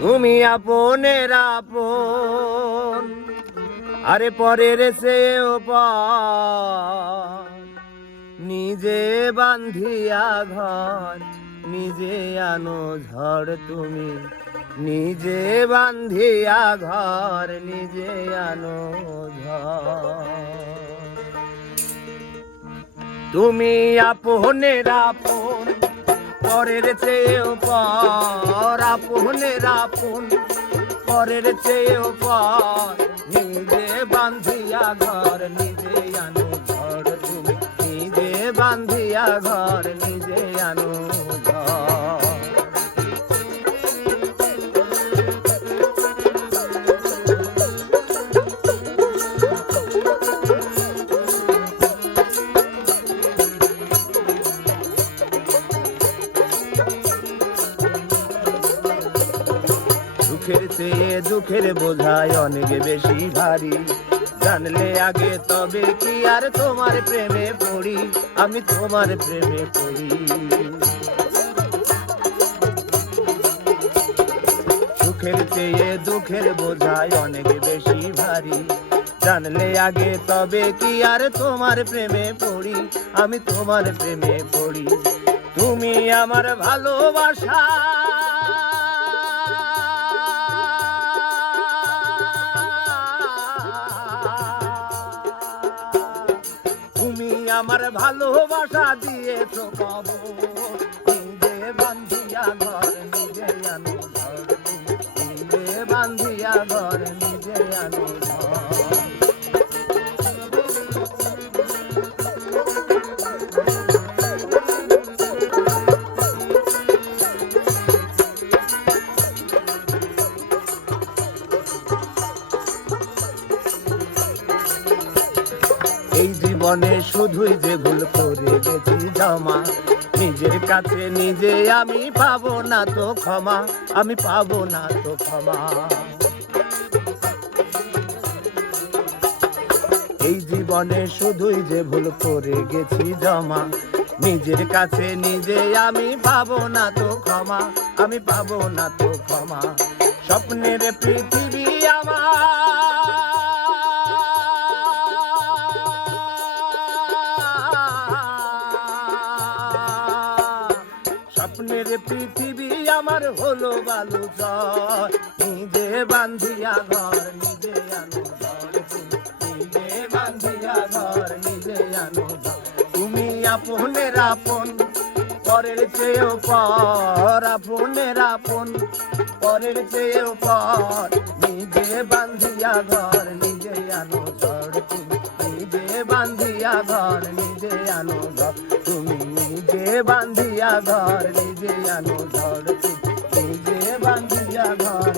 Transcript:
তুমি আপনের আপন, আরে পরের চেয়েও পর, নিজে বান্ধিয়া ঘর নিজে আনো ঝড়। তুমি নিজে বান্ধিয়া ঘর নিজে আনো ঝড়। তুমি আপনের আপন, পরের চেয়েও পর, আপনের আপন, পরের চেয়েও পর, নিজে বান্ধিয়া ঘর নিজে আনো ঝড়। তুমি নিজে বান্ধিয়া ঘর নিজে আনো ঝড়। সুখের চেয়ে দুঃখের বোঝায় অনেক বেশি ভারী, জানলে আগে তবে কি আর তোমার প্রেমে পড়ি, আমি তোমার প্রেমে পড়ি। সুখের চেয়ে দুঃখের বোঝায় অনেক বেশি ভারী, জানলে আগে তবে কি আর তোমার প্রেমে পড়ি, আমি তোমার প্রেমে পড়ি। তুমি আমার ভালোবাসা, তুমি আমার ভালোবাসা দিয়েছ পাবো, নিজে বান্ধিয়া ঘর নিজে আনো ঝড়। নিজে বান্ধিয়া ঘর নিজে আনো ঝড়। এই জীবনে শুধুই যে ভুল করে গেছি জমা, নিজের কাছে নিজে আমি পাবো না তো ক্ষমা, আমি পাবো না তো ক্ষমা। এই জীবনে শুধুই যে ভুল করে গেছি জমা, নিজের কাছে নিজে আমি পাবো না তো ক্ষমা, আমি পাবো না তো ক্ষমা। স্বপ্নের পৃথিবী আমার, স্বপ্নের পৃথিবী আমার হলো বালু চর, নিজে বান্ধিয়া ঘর নিজে আনো ঝড়। নিজে বান্ধিয়া ঘর নিজে আনো ঝড়। তুমি আপনের আপন, পরের চেয়েও পর, আপনের আপন, পরের চেয়েও পর, নিজে বান্ধিয়া ঘর নিজে আনো ঝড়। তুমি নিজে বান্ধিয়া ঘর নিজে আনো ঝড়। তুমি নিজে বান্ধিয়া ঘর নিজে আনো ঝড়। নিজে বান্ধিয়া ঘর।